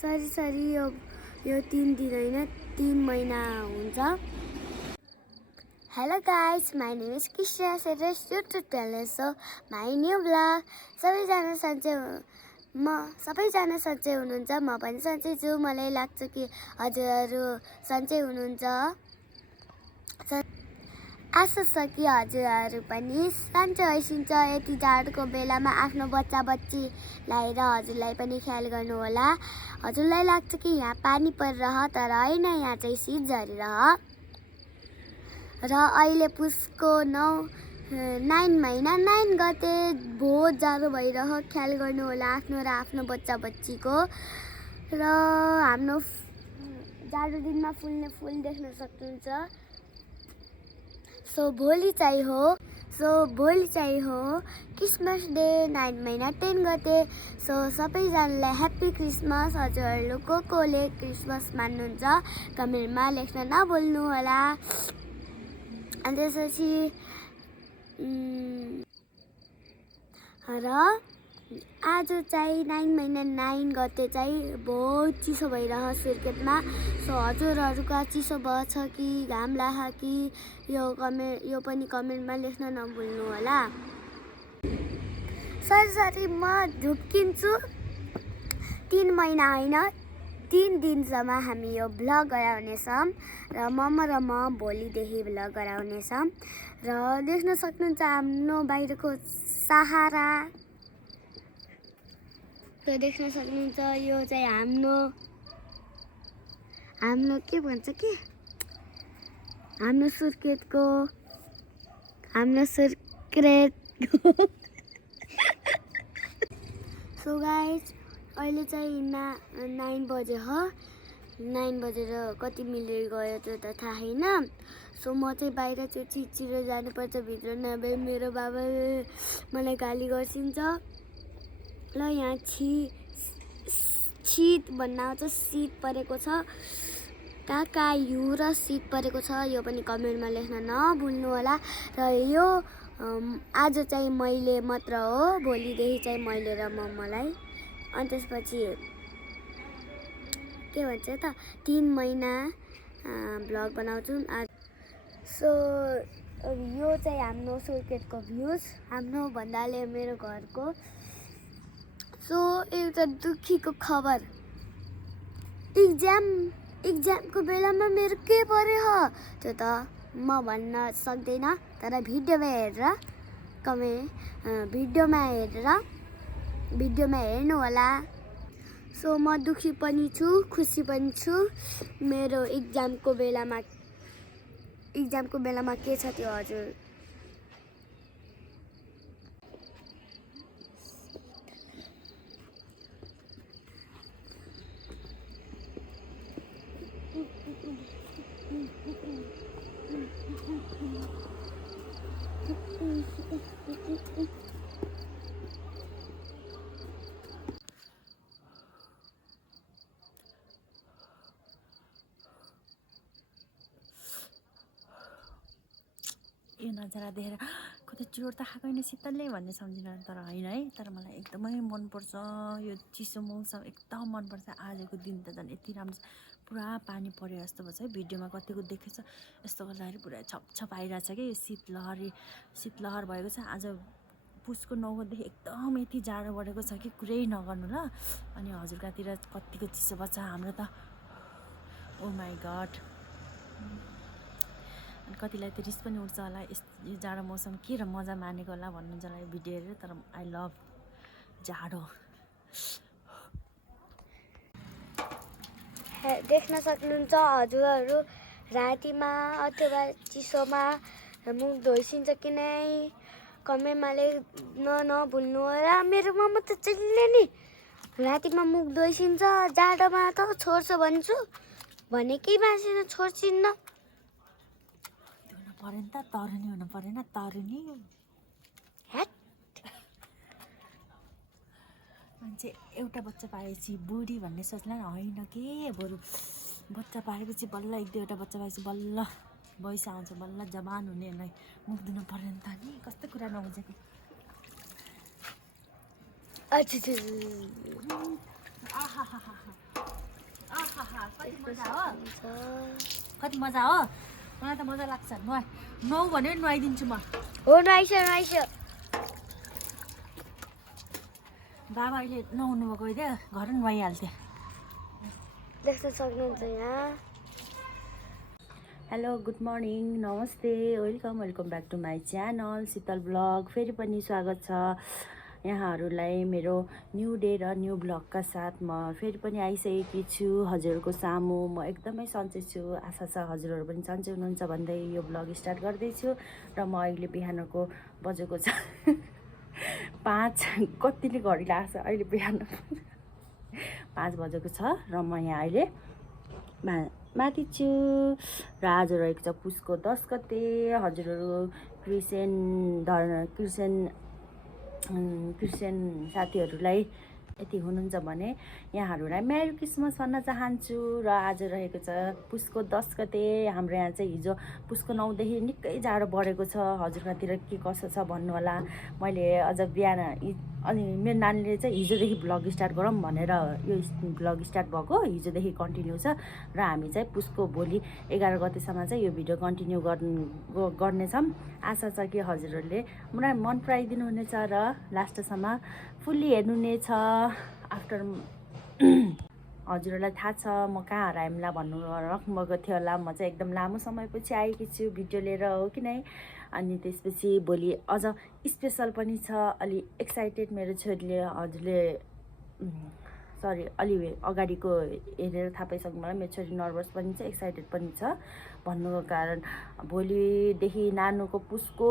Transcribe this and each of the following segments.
Sorry यो 3 दिन होइन 3 महिना हुन्छ। Hello guys, my name is Kisha. So just YouTube channel, so my new vlog. सबैजना सन्चै हुनुहुन्छ, म पनि सन्चै छु। मलाई लाग्छ कि हजुरहरू सन्चै हुनुहुन्छ। आशा छ कि हजुरहरू पनि सन्चै होइसिन्छ। यति जाडोको बेलामा आफ्नो बच्चा-बच्चीलाई र हजुरलाई पनि ख्याल गर्नु होला। हजुरलाई लाग्छ कि यहाँ पानी परिरह, तर हैन, यहाँ चाहिँ शीत झरिरह। र अहिले पुसको 9 महिना 9 गते बहुत जाडो भइरह। ख्याल गर्नु होला आफ्नो र आफ्नो बच्चा-बच्चीको। र हाम्रो जाडो दिनमा फुल्ने फुल देख्न सक्नुहुन्छ। सो भोलि चाहिँ हो क्रिसमस डे 9 महिना 10 गते। सो सबैजनालाई ह्याप्पी क्रिसमस। हजुरहरू कोले क्रिसमस मान्नुहुन्छ कमेन्टमा लेख्न नभुल्नु होला। अनि त्यसपछि र आज चाहिँ 9 महिना 9 गते चाहिँ बहुत चिसो भइरह सुर्खेतमा। सो हजुरहरूका चिसो भएछ कि घाम लाग्यो कि यो पनि कमेन्टमा लेख्न नभुल्नु होला। सरी म झुक्किन्छु। 3 महिना होइन 3 दिनसम्म हामी यो भ्लग गराउनेछौँ र म भोलिदेखि भ्लग गराउनेछौँ। र देख्न सक्नुहुन्छ हाम्रो बाहिरको सहारा। त देख्न सक्नुहुन्छ यो चाहिँ हाम्रो के भन्छ कि हाम्रो सुर्खेतको सो गाइज अहिले चाहिँ 9 बजे हो। 9 बजेर कति मिनट गयो त्यो त थाहा छैन। सो म चाहिँ बाहिर चाहिँ छिटो जानुपर्छ, भित्र नभए मेरो बाबाले मलाई गाली गर्छिन्छ। ल यहाँ शीत भन्न आउँछ, शीत परेको छ। कहाँ हिउँ र शीत परेको छ यो पनि कमेन्टमा लेख्न नभुल्नु होला। र यो आज चाहिँ मैले मात्र हो, भोलिदेखि चाहिँ मैले र मम्मलाई। अनि त्यसपछि के भन्छ त 3 महिना भ्लग बनाउँछु। सो यो चाहिँ हाम्रो सुर्खेतको भ्यूज, हाम्रो भन्दाले मेरो घरको। सो एउटा दुखीको खबर, इक्जामको बेलामा मेरो के पर्यो हो त्यो त म भन्न सक्दैन, तर भिडियोमा हेर्नु होला। सो म दुखी पनि छु, खुसी पनि छु। मेरो इक्जामको बेलामा के छ त्यो हजुर यो नजारा देखेर कतै चोर त खाएको होइन शीतलले भन्ने सम्झिन, तर होइन है। तर मलाई एकदमै मनपर्छ यो चिसो मौसम, एकदम मनपर्छ। आजको दिन त झन् यति राम्रो छ, पुरा पानी परे जस्तो भयो है। भिडियोमा कतिको देखेछ यस्तो गर्दाखेरि पुरा छपछप आइरहेछ कि यो शीतलहर भएको छ। आज पुसको 9 गतेदेखि एकदम यति जाडो बढेको छ कि कुरै नगर्नु ल। अनि हजुरकातिर कतिको चिसो भएको छ, हाम्रो त ओ माई गड। अनि कतिलाई त रिस पनि उठ्छ होला, यो जाडो मौसम के र मजा मानेको होला भन्नुहुन्छ होला यो भिडियो हेरेर। तर आई लभ जाडो। देख्न सक्नुहुन्छ हजुरहरू रातिमा अथवा चिसोमा मुख धोइसिन्छ कि नै कमेन्टमा लेख्न नभुल्नु होला। मेरो मम्मा त जहिले नि रातिमा मुख धोइसिन्छ, जाडोमा त छोड्छ भन्छु, भनेकै मान्छे छोड्छिन्न। परेन त तरुनी हुनु परेन, तरुनी मान्छे एउटा बच्चा पाएपछि बुढी भन्ने सोच्ला होइन के, बरु बच्चा पाएपछि बल्ल 1-2वटा बच्चा पाएपछि बल्ल वयस आउँछ, बल्ल जवान हुनेहरूलाई मुख धुनु परेन त नि। कस्तो कुरा नबुझेको। अच्छा कति मजा हो मलाई त मजा लाग्छ नुहाउ भने नुहाइदिन्छु म हो नुहाइसो बाबा अहिले नुहाउनु भएको थियो घर नुहाइहाल्थ्यो देख्न सक्नुहुन्छ यहाँ हेलो गुड मर्निङ नमस्ते welcome back to my channel Sheetal blog फेरि पनि स्वागत छ यहाँहरूलाई मेरो न्यू डे र न्यू ब्लगका साथ म फेरि पनि आइसकेकी छु हजुरहरूको सामु म एकदमै सन्चै छु आशा छ हजुरहरू पनि सन्चै हुनुहुन्छ भन्दै यो ब्लग स्टार्ट गर्दैछु र म अहिले बिहानको बजेको छ 5 कतिले घडी लाग्छ अहिले बिहान 5 बजेको छ र म यहाँ अहिले माथि छु र आज रहेको छ पुसको 10 गते हजुरहरू क्रिस्चियन साथीहरूलाई यति हुनुहुन्छ भने यहाँहरूलाई मेरी क्रिसमस भन्न चाहन्छु र आज रहेको छ पुसको 10 गते हाम्रो यहाँ चाहिँ हिजो पुसको 9 देखि निकै जाडो बढेको छ हजुरहरूतिर के कसो छ भन्नु होला मैले अझ बिहान अनि मेरो नानीले चाहिँ हिजोदेखि ब्लग स्टार्ट गरौँ भनेर यो ब्लग स्टार्ट भएको हिजोदेखि कन्टिन्यू छ र हामी चाहिँ पुसको भोलि 11 गतेसम्म चाहिँ यो भिडियो कन्टिन्यू गर्नेछौँ आशा छ कि हजुरहरूले मलाई मन पराइदिनु हुनेछ र लास्टसम्म फुल्ली हेर्नुहुनेछ आफ्टर हजुरहरूलाई थाहा छ म कहाँ हराएमला भन्नु राख्नुभएको थियो होला म चाहिँ एकदम लामो समयपछि आएकी छु भिडियो लिएर हो कि नै अनि त्यसपछि भोलि अझ स्पेसल पनि छ अलि एक्साइटेड मेरो छोरीले हजुरले सरी अलि अगाडिको हेरेर थाहा पाइसक्नु होला मेरो छोरी नर्भस पनि छ एक्साइटेड पनि छ भन्नुको कारण भोलिदेखि नानुको पुसको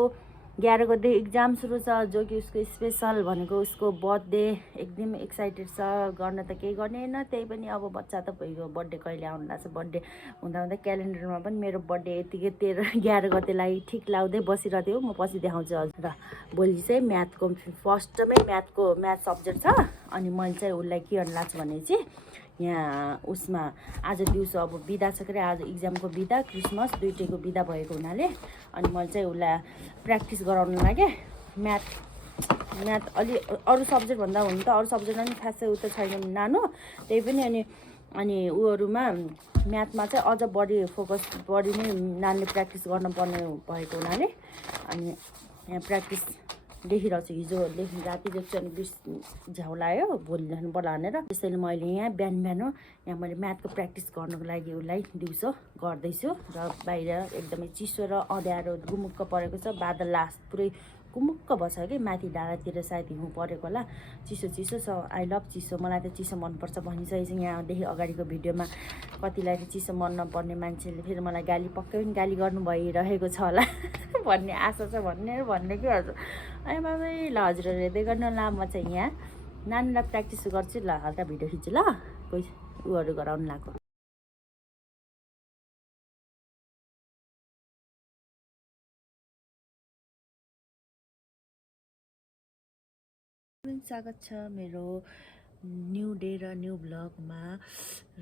11 गते इक्जाम सुरु छ जो कि उसको स्पेसल भनेको उसको बर्थडे एकदम एक्साइटेड छ गर्न त केही गर्ने होइन त्यही पनि अब बच्चा त भइगयो बर्थडे कहिले आउनु लाग्छ बर्थडे हुँदा क्यालेन्डरमा पनि मेरो बर्थडे यतिकै 11 गतेलाई ठिक लाउँदै बसिरहेको थियो म पछि देखाउँछु हजुर र भोलि चाहिँ म्याथको फर्स्टमै म्याथ सब्जेक्ट छ अनि मैले चाहिँ उसलाई के गर्न लाग्छु भने चाहिँ यहाँ उसमा आज दिउँसो अब बिदा छ के आज इक्जामको बिदा क्रिसमस दुइटैको बिदा भएको हुनाले अनि मैले चाहिँ उसलाई प्र्याक्टिस गराउनु लाग्यो म्याथ अलि अरू सब्जेक्टभन्दा हुनु त अरू सब्जेक्टमा पनि खासै उ त छैन नानु त्यही पनि अनि उहरूमा म्याथमा चाहिँ अझ बढी फोकस बढी नै नानीले प्र्याक्टिस गर्नुपर्ने भएको हुनाले अनि यहाँ प्र्याक्टिस देखिरहेको छु हिजो राति देख्छु अनि बिस झ्याउ लाग्यो भोलि जानुपर्ला भनेर त्यसैले मैले यहाँ बिहान यहाँ मैले म्याथको प्र्याक्टिस गर्नको लागि उसलाई दिउँसो गर्दैछु र बाहिर एकदमै चिसो र अँध्यारो गुमुक्क परेको छ बादल लास्ट पुरै गुमुक्क बस्छ कि माथि डाँडातिर सायद हिउँ परेको होला चिसो छ आई लभ चिसो मलाई त चिसो मनपर्छ भनिसकेको छु यहाँदेखि अगाडिको भिडियोमा कतिलाई त चिसो मन नपर्ने मान्छेले फेरि मलाई पक्कै पनि गाली गर्नु भइरहेको छ होला भन्ने आशा छ भन्ने कि हजुर ए बाबै ल हजुरहरू हेर्दै गर्नु ल म चाहिँ यहाँ नानीलाई प्र्याक्टिस गर्छु ल हल्का भिडियो खिच्छु ल कोही उहरू गराउनु लाग्यो स्वागत छ मेरो न्यू डे र न्यू ब्लगमा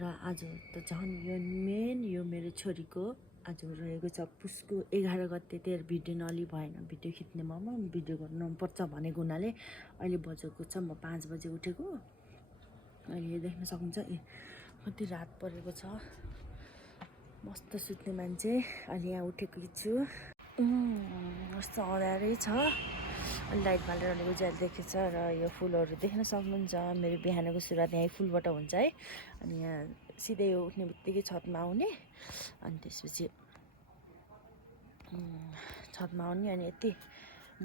र आज त झन् यो मेरो छोरीको आज रहेको छ पुसको 11 गते त्यही भिडियो नलि भएन भिडियो खिच्नेमा भिडियो गर्नुपर्छ भनेको हुनाले अहिले बजेको छ म 5 बजे उठेको अहिले देख्न सक्नुहुन्छ कति रात परेको छ मस्त सुत्ने मान्छे अहिले यहाँ उठेको छु कस्तो अँध्यारै छ लाइट बालेर उज्यालो देखेछ र यो फुलहरू देख्न सक्नुहुन्छ मेरो बिहानको सुरुवात यहीँ फुलबाट हुन्छ है अनि यहाँ सिधै यो उठ्ने बित्तिकै छतमा आउने अनि त्यसपछि छतमा आउने अनि यति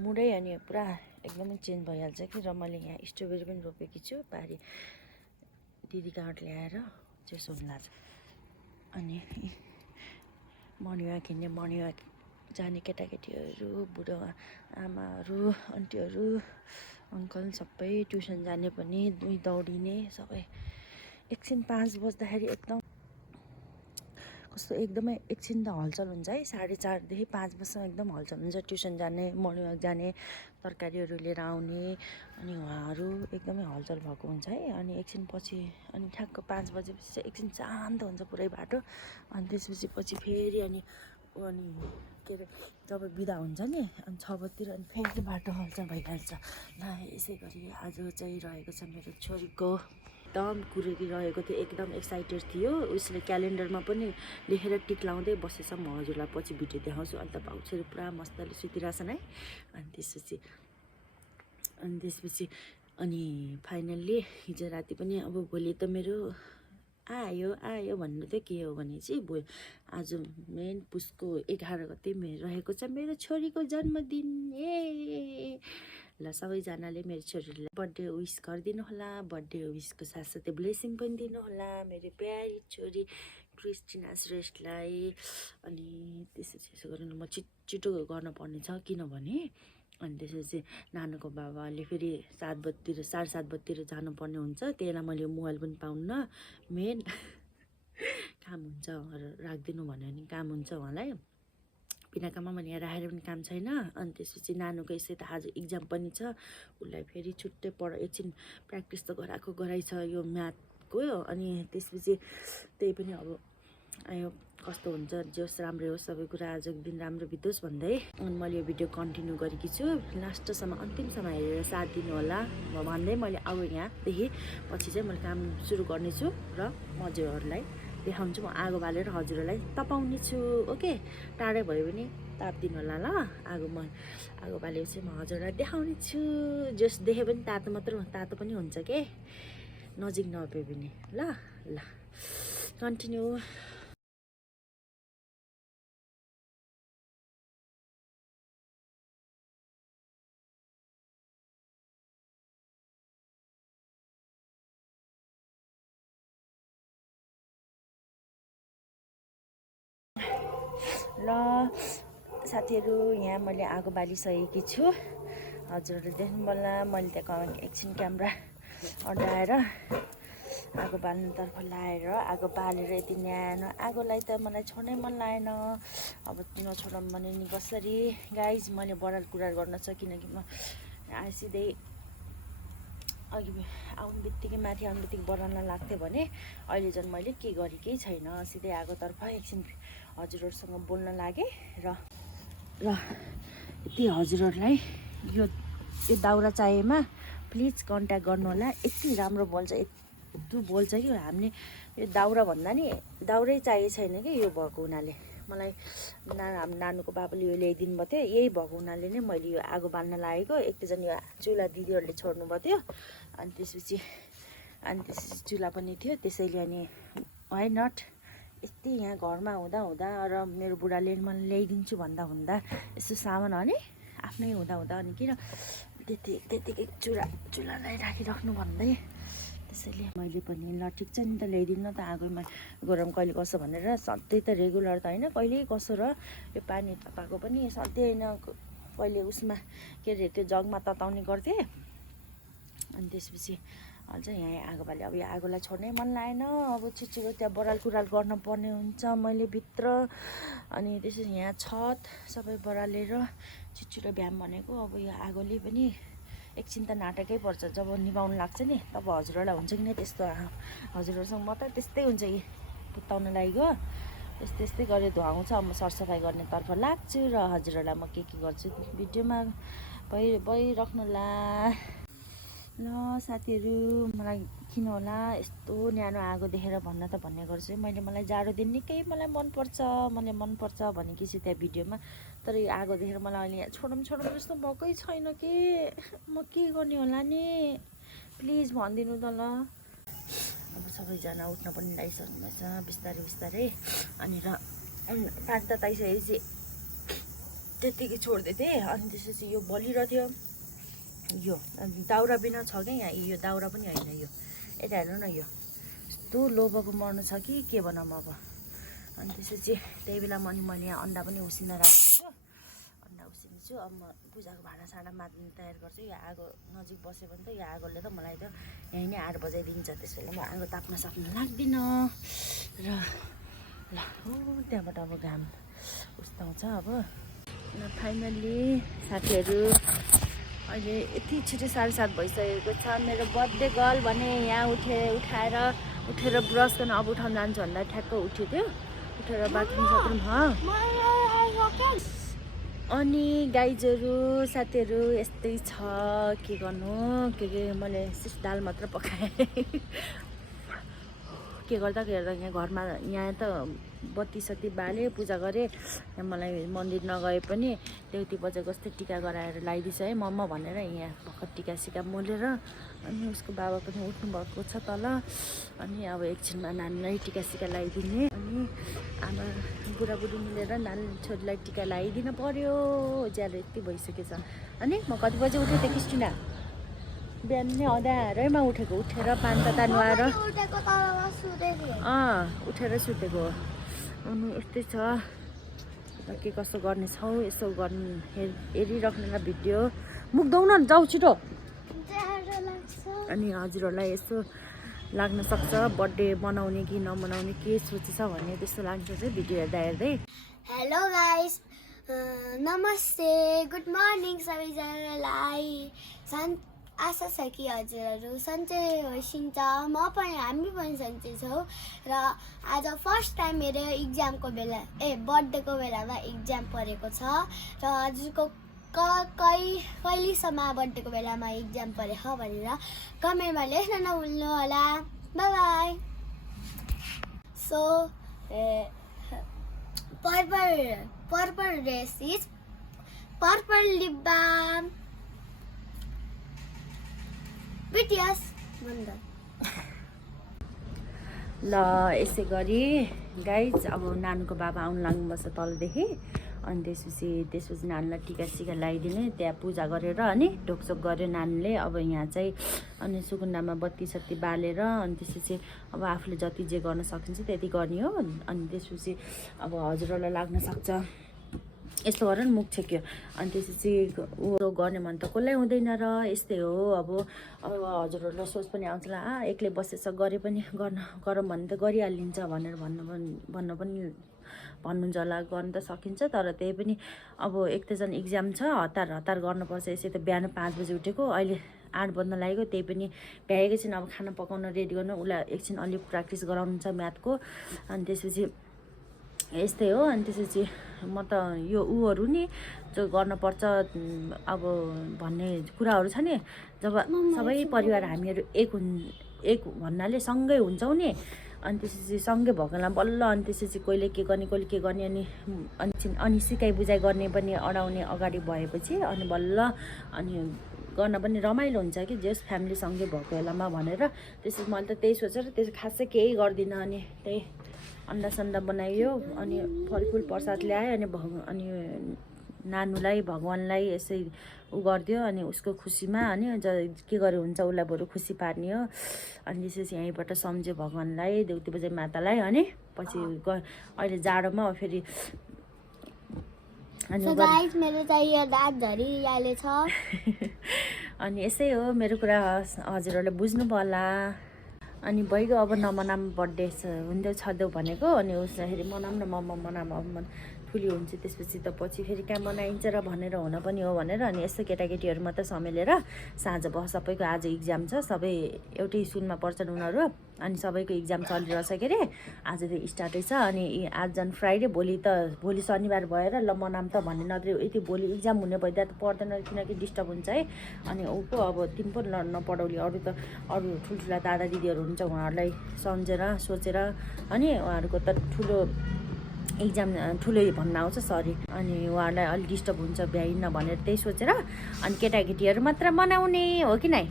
मुडै अनि पुरा एकदमै चेन्ज भइहाल्छ कि र मैले यहाँ स्ट्रबेरी पनि रोपेकी छु पारी दिदी काँट ल्याएर चिसो हुन लाग्छ अनि मर्निङ वाक हिँड्ने मर्निङ वाक जाने केटाकेटीहरू बुढो आमाहरू आन्टीहरू अङ्कल सबै ट्युसन जाने पनि दौडिने सबै एकछिन 5 बज्दाखेरि कस्तो एकदमै एकछिन त हलचल हुन्छ है 4:30 देखि 5 बजीसम्म एकदम हलचल हुन्छ ट्युसन जाने मर्निङ वाक जाने तरकारीहरू लिएर आउने अनि उहाँहरू एकदमै हलचल भएको हुन्छ है अनि एकछिन पछि अनि ठ्याक्क 5 बजेपछि चाहिँ एकछिन शान्त हुन्छ पुरै बाटो अनि त्यसपछि पछि फेरि अनि के अरे जब बिदा हुन्छ नि अनि 6 बजीतिर अनि फेरि बाटो हलचल भइहाल्छ ल यसै गरी आज चाहिँ रहेको छ मेरो छोरीको एकदम कुरिरहेको थियो, एकदम एक्साइटेड थियो। उसले क्यालेन्डरमा पनि लेखेर टिक लाउँदै बसेछ। म हजुरलाई पछि भिडियो देखाउँछु। अन्त भाउजूहरू पुरा मस्तले सुतिरहेछन् है। अनि त्यसपछि फाइनल्ली हिजो राति पनि अब भोलि त मेरो आयो भन्नु थियो। के हो भने चाहिँ आज मेन पुसको 11 गते रहेको छ मेरो छोरीको जन्मदिन। ल सबैजनाले मेरो छोरीलाई बर्थडे विस गरिदिनु होला। बर्थडे विसको साथसाथै ब्लेसिङ पनि दिनु होला मेरो प्यारी छोरी क्रिस्टिना श्रेष्ठलाई। अनि त्यसो गरेर म छिटो गर्न पर्ने छ, किनभने अनि त्यसपछि नानुको बाबाले फेरि 7 बजीतिर 7:30 बजीतिर जानुपर्ने हुन्छ। त्यसलाई मैले मोबाइल पनि पाउन्न। मेन काम हुन्छ, राखिदिनु भन्यो भने काम हुन्छ उहाँलाई। बिना काममा मैले यहाँ राखेर पनि काम छैन। अनि त्यसपछि नानुको यसै त आज इक्जाम पनि छ। उसलाई फेरि छुट्टै एकछिन प्र्याक्टिस त गराइ छ यो म्याथको। अनि त्यसपछि त्यही पनि अब आयो कस्तो हुन्छ, जोस् राम्रै होस्, सबै कुरा आजको दिन राम्रो बितोस् भन्दै अनि मैले यो भिडियो कन्टिन्यू गरेकी छु। लास्टसम्म अन्तिमसम्म हेरेर साथ दिनु होला भन्दै मैले अब यहाँदेखि पछि चाहिँ मैले काम सुरु गर्नेछु र हजुरहरूलाई देखाउँछु। म आगो बालेर हजुरहरूलाई तपाउने छु। ओके, टाढै भयो भने तापिदिनु होला ल। आगो बालेपछि म हजुरलाई देखाउने छु। जस देखे पनि तातो पनि हुन्छ के, नजिक नभए पनि। ल कन्टिन्यू। ल साथीहरू, यहाँ मैले आगो बालिसकेकी छु। हजुरहरूले देख्नु होला। मैले त्यहाँ एकछिन क्यामेरा अड्याएर आगो बाल्नुतर्फ लाएर आगो बालेर यति न्यानो आगोलाई त मलाई छोड्नै मन लागेन। अब नछोडौँ भने नि कसरी गाइज। मैले बडाल कुरार गर्न छ, किनकि म सिधै अघि आउनु बित्तिकै माथि आउनु बित्तिकै बढाल्न लाग्थ्यो भने अहिले झन् मैले के गरेकै छैन। सिधै आगोतर्फ एकछिन हजुरहरूसँग बोल्न लागेँ र यति हजुरहरूलाई यो दाउरा चाहिएमा प्लिज कन्ट्याक्ट गर्नु होला। यति राम्रो बोल्छ, यत्रो बोल्छ कि हामीले यो दाउरा भन्दा नि दाउरै चाहिएको छैन कि यो भएको हुनाले। मलाई नानुको बाबाले यो ल्याइदिनु भएको थियो। यही भएको हुनाले नै मैले यो आगो बाल्न लागेको। एक त झन् यो चुला दिदीहरूले छोड्नु भएको थियो। अनि त्यसपछि चुला पनि थियो, त्यसैले अनि वाइ नट यति यहाँ घरमा हुँदा र मेरो बुढाले मलाई ल्याइदिन्छु भन्दा यस्तो सामान अनि आफ्नै हुँदा अनि किन त्यतिकै चुलालाई राखिराख्नु भन्दै त्यसैले मैले पनि ल ठिक छ नि त ल्याइदिनु त आगोमा गरम कहिले कसो भनेर। सधैँ त रेगुलर त होइन, कहिले कसो। र यो पानी तताएको पनि सधैँ होइन, कहिले उसमा के अरे त्यो जगमा तताउने गर्थेँ। अनि त्यसपछि अझ यहाँ आगो बाल्यो। अब यो आगोलाई छोड्नै मन लागेन। अब छिटो त्यहाँ बडाल कुराल गर्न पर्ने हुन्छ मैले भित्र। अनि त्यसपछि यहाँ छत सबै बडालेर छिटो भ्याम भनेको। अब यो आगोले पनि एकछिन त नाटकै पर्छ। जब निभाउनु लाग्छ नि तब हजुरहरूलाई हुन्छ कि नै त्यस्तो। हजुरहरूसँग म त त्यस्तै हुन्छ कि पुत्ताउन लागेको यस्तै गरेर धुवाउँछ। अब म सरसफाइ गर्नेतर्फ लाग्छु र हजुरहरूलाई म के गर्छु भिडियोमा भइराख्नु होला। ल साथीहरू, मलाई किन होला यस्तो न्यानो आगो देखेर भन्ने गर्छु। मलाई जाडो दिन निकै मलाई मनपर्छ भनेकी छु त्यहाँ भिडियोमा। तर यो आगो देखेर मलाई अहिले यहाँ छोडौँ जस्तो भएकै छैन कि। म के गर्ने होला नि, प्लिज भनिदिनु त ल। अब सबैजना उठ्न पनि लागिसक्नुभएछ बिस्तारै। अनि पानी तताइसकेपछि त्यत्तिकै छोड्दै थिएँ। अनि त्यसपछि यो बलिरहेको थियो। यो दाउरा बिना छ क्या यहाँ। यो दाउरा पनि होइन, यो यता हेर्नु न, यो यस्तो लोभको मर्नु छ कि के भनौँ अब। अनि त्यसपछि त्यही बेला मैले यहाँ अन्डा पनि उसिन राखेको छु। अन्डा उसिनेछु। अब म पूजाको भाँडासाँडा माज्ने तयार गर्छु। यो आगो नजिक बस्यो भने त यो आगोले त मलाई त यहीँ नै 8 बजाइदिन्छ। त्यसैले म आगो ताप्न सक्नु लाग्दिनँ र ल त्यहाँबाट अब घाम उस्ताउँछ। अब फाइनल्ली साथीहरू अहिले यति छिटो 7:30 भइसकेको छ। मेरो बर्थडे गर्ल भने यहाँ उठेर ब्रस गर्न अब उठाउन जान्छु भन्दा ठ्याक्क उठ्यो त्यो। उठेर बाथरुम अनि गाइजहरू साथीहरू यस्तै छ, के गर्नु। के मैले दाल मात्र पकाएँ। के गर्दा यहाँ घरमा यहाँ त बत्ती सत्ती बाले पूजा गरेँ। मलाई मन्दिर नगए पनि देउती बजेको जस्तै टिका गराएर लगाइदिन्छ है मम्मा भनेर यहाँ भर्खर टिका सिका मोलेर। अनि उसको बाबा पनि उठ्नु भएको छ तल। अनि अब एकछिनमा नानीलाई टिका सिका लगाइदिने। अनि आमा बुढाबुढी मिलेर नानी छोरीलाई टिका लगाइदिनु पर्यो। ज्यादा यति भइसकेछ। अनि म कति बजी उठेँ त क्रिस्टिना? बिहान नै अँध्यारैमा उठेको। उठेर पान ताता नुहाएर उठेर सुतेको। अनि यस्तै छ। के कसो गर्ने छौ यसो हेरिराख्नुलाई भिडियो मुख धुउन जाऊ छिटो। अनि हजुरहरूलाई यस्तो लाग्न सक्छ बर्थडे मनाउने कि नमनाउने के सोचेछ भन्ने त्यस्तो लाग्छ चाहिँ भिडियो हेर्दा हेर्दै। हेलो गाइस, नमस्ते, गुड मर्निङ सबैजनालाई। आशा छ कि हजुरहरू सन्चै होइसिन्छ। हामी पनि सन्चै छौँ। र आज फर्स्ट टाइम मेरो इक्जामको बेला बर्थडेको बेलामा इक्जाम परेको छ। र हजुरको कहिलेसम्म बर्थडेको बेलामा इक्जाम परेको भनेर कमेन्टमा लेख्न नभुल्नु होला। Bye bye. So purple dress is purple lip balm BTS बन्द। ल यसै गरी गाइज अब नानीको बाबा आउनु लाग्नुपर्छ तलदेखि। अनि त्यसपछि नानीलाई टिका सिका लगाइदिने। त्यहाँ पूजा गरेर अनि ढोकसोक गऱ्यो नानीले। अब यहाँ चाहिँ अनि सुकुन्डामा बत्ती सत्ती बालेर अनि त्यसपछि अब आफूले जति जे गर्न सकिन्छ त्यति गर्ने हो। अनि त्यसपछि अब हजुरहरूलाई लाग्न सक्छ यस्तो गरेर मुख छेक्यो। अनि त्यसपछि ऊ गर्ने मन त कसलाई हुँदैन र यस्तै हो। अब हजुरहरूलाई सोच पनि आउँछ ल एक्लै बसेछ गरे पनि गरौँ भने त गरिहालिन्छ भनेर भन्नुहुन्छ होला। गर्न त सकिन्छ तर त्यही पनि अब एक त झन् इक्जाम छ हतार गर्नुपर्छ। यसै त बिहान 5 बजी उठेको अहिले 8 बज्न लागेको। त्यही पनि भ्याएकै छैन। अब खाना पकाउन रेडी गर्नु उसलाई एकछिन अलिक प्र्याक्टिस गराउनु छ म्याथको। अनि त्यसपछि यस्तै हो। अनि त्यसपछि म त यो ऊहरू नि जो गर्नुपर्छ अब भन्ने कुराहरू छ नि। जब सबै परिवार हामीहरू एक भन्नाले सँगै हुन्छौँ नि। अनि त्यसपछि सँगै भएकोलाई बल्ल अनि त्यसपछि कहिले के गर्ने अनि सिकाइ बुझाइ गर्ने पनि अडाउने अगाडि भएपछि अनि बल्ल अनि गर्न पनि रमाइलो हुन्छ कि जस फ्यामिली सँगै भएको बेलामा भनेर। त्यसपछि मैले त त्यही सोचेर खासै केही गर्दिनँ। अनि त्यही अन्डा सन्डा बनाइयो अनि फलफुल प्रसाद ल्यायो अनि नानुलाई भगवान्लाई यसै उ गरिदियो। अनि उसको खुसीमा अनि के गरे हुन्छ उसलाई बरु खुसी पार्ने हो। अनि त्यसपछि यहीँबाट सम्झ्यो भगवान्लाई देउती बजाइ मातालाई। अनि पछि अहिले जाडोमा फेरि अनि अनि यसै हो मेरो कुरा हजुरहरूले बुझ्नुभयो होला। अनि भइगयो अब नमनाम बर्थडे हुन्थ्यो छदेऊ भनेको। अनि उसलाई मनाम न मनाम अब ठुली हुन्छ त्यसपछि त पछि फेरि कहाँ मनाइन्छ र भनेर हुन पनि हो भनेर। अनि यस्तो केटाकेटीहरू मात्रै समेलेर साँझ सबैको आज इक्जाम छ। सबै एउटै स्कुलमा पढ्छन् उनीहरू। अनि सबैको इक्जाम चलिरहेछ के अरे आज त स्टार्टै छ। अनि आज झन् फ्राइडे भोलि शनिबार भएर ल मनाम त भन्ने नत्र यति भोलि इक्जाम हुने भइदिए त पढ्दैन किनकि डिस्टर्ब हुन्छ है। अनि ऊको अब तिमी पनि नपढाउली अरू ठुल्ठुला दादा दिदीहरू हुन्छ उहाँहरूलाई सम्झेर सोचेर अनि उहाँहरूको त ठुलो इक्जाम ठुलै भन्न आउँछ सरी। अनि उहाँहरूलाई अलिक डिस्टर्ब हुन्छ भ्याइन्न भनेर त्यही सोचेर अनि केटाकेटीहरू मात्र मनाउने हो कि नै।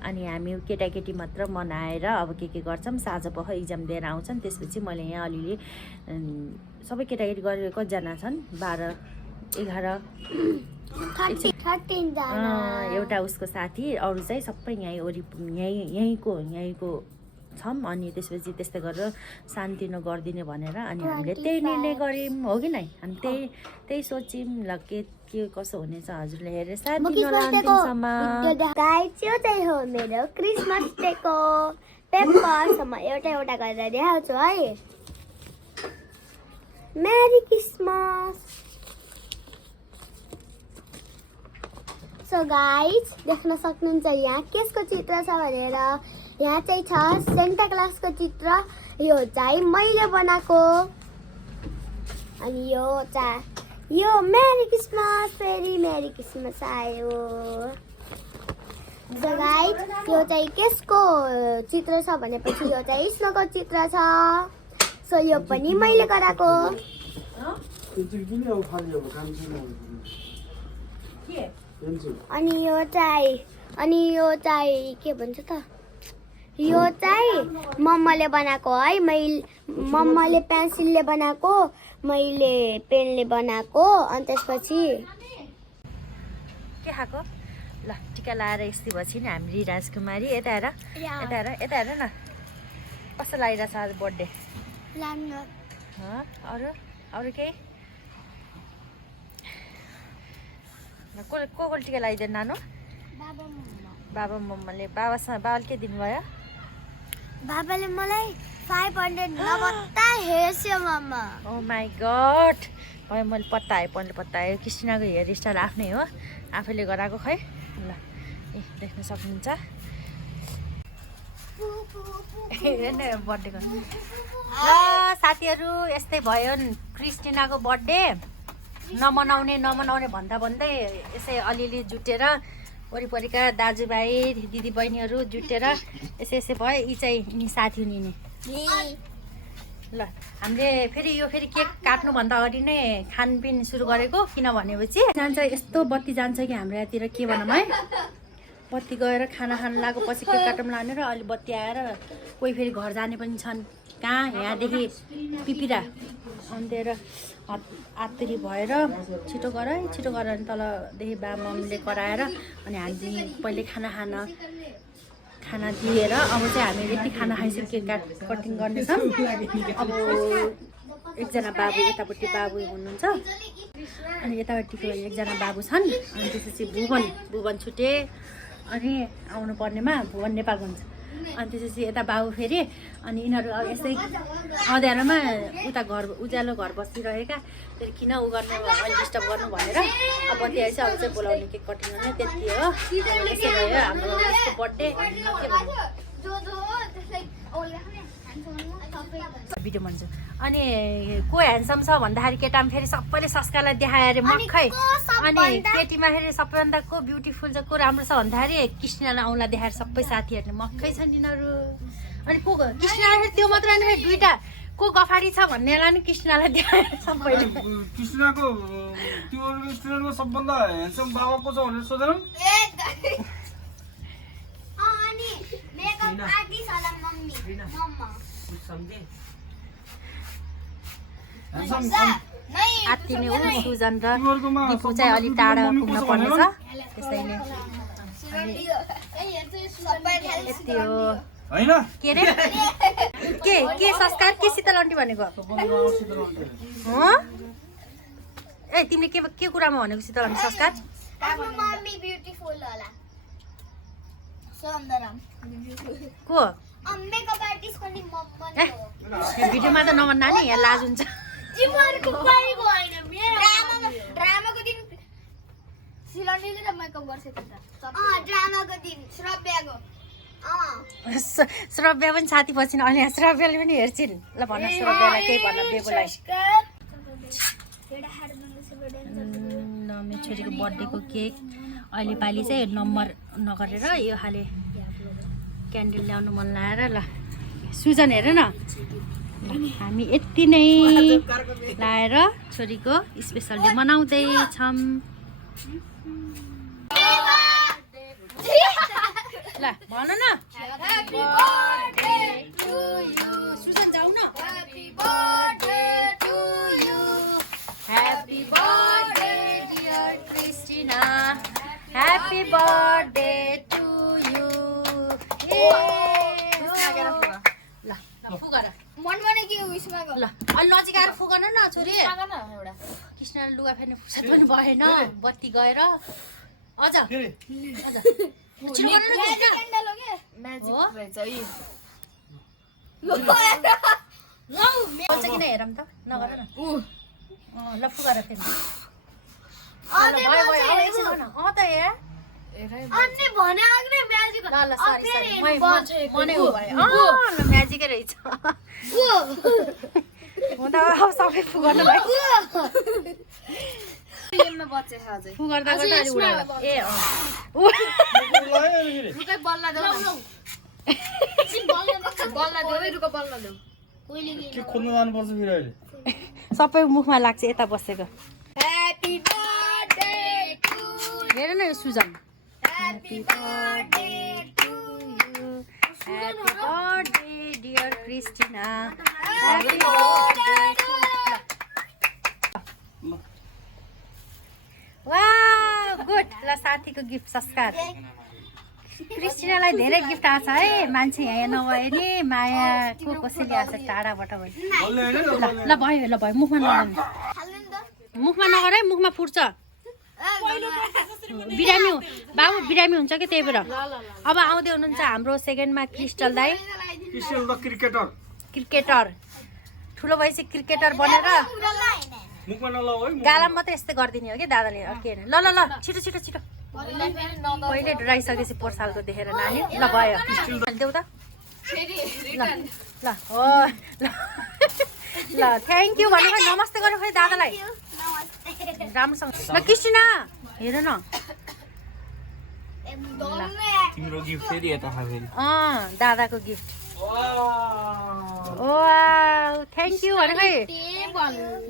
अनि हामी केटाकेटी मात्र मनाएर अब के गर्छौँ साँझ पख इक्जाम दिएर आउँछन्। त्यसपछि मैले यहाँ अलिअलि सबै केटाकेटी गरेर कतिजना छन् 12 11 एउटा उसको साथी अरू चाहिँ सबै यहीँको छौँ। अनि त्यसपछि त्यस्तै गरेर सानोतिनो गरिदिने भनेर अनि हामीले त्यही निर्णय गऱ्यौँ हो कि नै। अनि त्यही सोच्यौँ ल के कसो हुनेछ हजुरले हेरेर साथ दिनु होला अन्तिमसम्म। यो चाहिँ हो मेरो क्रिसमस डेको पेपरसम्म एउटा गरेर देखाउँछु है। मेरी क्रिसमस। सो गाइज देख्न सक्नुहुन्छ यहाँ केसको चित्र छ भनेर। यहाँ चाहिँ छ सेन्टा क्लासको चित्र। यो चाहिँ मैले बनाएको। अनि यो मेरी क्रिसमस फेरि मेरी क्रिसमस आयो। गाइस यो चाहिँ कसको चित्र छ भनेपछि यो चाहिँ कृष्णको चित्र छ सो यो पनि मैले गराएको अनि यो चाहिँ के भन्छ त यो चाहिँ मम्माले बनाएको है मम्माले पेन्सिलले बनाएको मैले पेनले बनाएको अनि त्यसपछि के खाएको ल टिका लाएर यस्तै भएपछि नि हामी राजकुमारी यता हेर न कस्तो लागिरहेछ आज बर्थडे अरू केही को टिका लगाइदिनु नानु बाबा मम्माले बाबाले के दिनुभयो बाबाले मलाई 500 लगातार हेर्छ मम्मा ओ माई गॉड भयो मैले पत्ताएँ क्रिस्टिनाको हेयर स्टाइल आफ्नै हो आफैले गराएको खै ल देख्न सक्नुहुन्छ बर्थडे गर्नु ल साथीहरू यस्तै भयो क्रिस्टिनाको बर्थडे नमनाउने भन्दै यसै अलिअलि जुटेर वरिपरिका दाजुभाइ दिदीबहिनीहरू जुटेर यसै भयो यी चाहिँ यिनी साथी हुने नि ल हामीले फेरि केक काट्नुभन्दा अगाडि नै खानपिन सुरु गरेको किन भनेपछि जान्छ यस्तो बत्ती जान्छ कि हाम्रो यहाँतिर के भनौँ है बत्ती गएर खाना खान लागेको पछि केक काटौँ लाने र अलि बत्ती आएर कोही फेरि घर जाने पनि छन् कहाँ यहाँदेखि पिपिरा अन्तेर आत्तिरी भएर छिटो गर अनि तलदेखि बाबामले कराएर अनि हामी पहिले खाना दिएर अब चाहिँ हामी यति खाना खाइसक्यो केक कटिङ गर्नेछौँ अब एकजना बाबु यतापट्टि बाबु हुनुहुन्छ अनि यतापट्टिको एकजना बाबु छन् अनि त्यसपछि भुवन छुटे अनि आउनु पर्नेमा भुवन नेपालको हुन्छ अनि त्यसपछि यता बाबु फेरि अनि यिनीहरू अब यस्तै अँध्यारोमा उता उज्यालो घर बसिरहेका फेरि किन उ गर्नु अहिले डिस्टर्ब गर्नु भनेर अब बत्ती आएछ अब चाहिँ बोलाउने केक कटिङ गर्ने त्यति हो यसो भयो हाम्रो बर्थडे के भन्नु भिडियो भन्छु अनि को ह्यान्डसम छ भन्दाखेरि केटामा फेरि सबैले संस्कारलाई देखायो अरे मक्खै अनि केटीमा फेरि सबैभन्दा को ब्युटिफुल छ को राम्रो छ भन्दाखेरि कृष्णलाई औँला देखाएर सबै साथीहरूले मक्खै छन् यिनीहरू अनि को कृष्णलाई फेरि त्यो मात्र होइन फेरि दुईवटा को गफारी छ भन्नेलाई नि कृष्णलाई देखाएर सबैले कृष्णको त्यो रेस्टुरेन्टमा सबभन्दा ह्यान्डसम बाबा को छ भनेर सोधेन अनि मेकअप आर्टिस्ट होला मम्मी मम्मा आत्तिने हो सुजन र दिपु चाहिँ अलिक टाढा पुग्न पर्नेछ त्यसैले यति हो के अरे के संस्कार के शीतल आन्टी भनेको ए तिमीले के कुरामा भनेको शीतल आन्टी संस्कार को भिडियोमा त नभन्दा नि यहाँ लाज हुन्छ ड्रामाको दिन सिलन्डीले त मेकअप गर्छ ड्रामाको दिन श्रव्या पनि साथी पछिन् अनि श्रव्याले पनि हेर्छिन् ल भन श्रव्यालाई केही भन्न बेबुलाई ल मेरो छोरीको बर्थडेको केक अहिले पालि चाहिँ नम्बर नगरेर यो खाले क्यान्डल ल्याउनु मन लाएर ल सुजन हेर न हामी यति नै लाएर छोरीको स्पेसल डे मनाउँदैछौँ ल भन न सुजन जाऊ न Happy birthday dear Christina Happy birthday to you ल फुगा मनमने के उइसमा ल अलि नजिक आएर फुगन न छोरी कृष्णले लुगा फेर्ने फुर्सद पनि भएन बत्ती गएर अझ किन हेरौँ त नगर न ल फुगाएर फेर्नु म्याजिकै रहेछ हुँदा सबै फुगाउनु भयो ल गेममा बचेछ अझै फु गर्दा गर्दा अलि उडायो ए अँ रुकै बल्ल देऊ बल्ल देऊ है रुको बल्ल देऊ के खोज्नु जानुपर्छ फेरि अहिले सबै मुखमा लाग्छ यता बसेको ह्यापी बर्थडे टु हेर न यो Sujan happy birthday to you happy birthday dear Christina happy birthday wow good ल साथीको गिफ्ट संस्कार क्रिस्टिनालाई धेरै गिफ्ट आछ है मान्छे यहाँ नभए नि माया कसैले आछ टाढाबाट भयो ल भयो ल भयो मुखमा नगर्नु मुखमा नगर है मुखमा फुट्छ बिरामी बाबु बिरामी हुन्छ कि त्यही भएर अब आउँदै हुनुहुन्छ हाम्रो सेकेन्डमा क्रिस्टल दाई क्रिस्टियन त क्रिकेटर क्रिकेटर ठुलो भएपछि क्रिकेटर बनेर मुखमा नलाऊ है गालामा मात्रै यस्तै गरिदिने हो कि दादाले के ल ल ल छिटो छिटो छिटो पहिले डराइसकेपछि पोहोर सालको देखेर नानी ल भयो देऊ त ल ल हो ल थ्याङ्क यू भन्नु खोइ नमस्ते गर्नु खोइ दादालाई राम्रोसँग ल क्रिस्टिना हेर न तिम्रो गिफ्ट फेरि यता खा फेरि दादाको गिफ्ट ओ थ्याङ्क यू भन्नु खोइ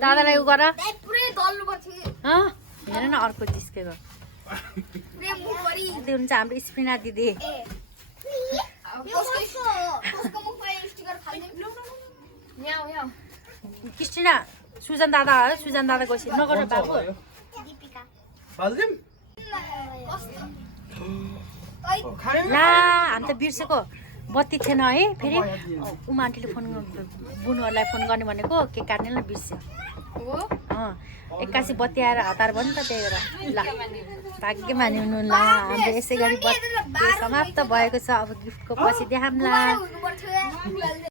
दादालाई उ गर हेर न अर्को जिस्केको दिदी हुन्छ हाम्रो स्पिना दिदी क्रिस्टिना सुजन दादा हो सुजन दादा गएपछि नगर बाबु ला हामी त बिर्सेको बत्ती थिएन है फेरि उमा आन्टीले फोन बुनुहरूलाई फोन गर्ने भनेको केक काट्ने नै बिर्स्यो एक्कासी बत्ती आएर हतार भयो नि त त्यही भएर ल भाग्यमानी हुनु ल हाम्रो यसै गरी बत्ती समाप्त भएको छ अब गिफ्टको पछि देखाउँला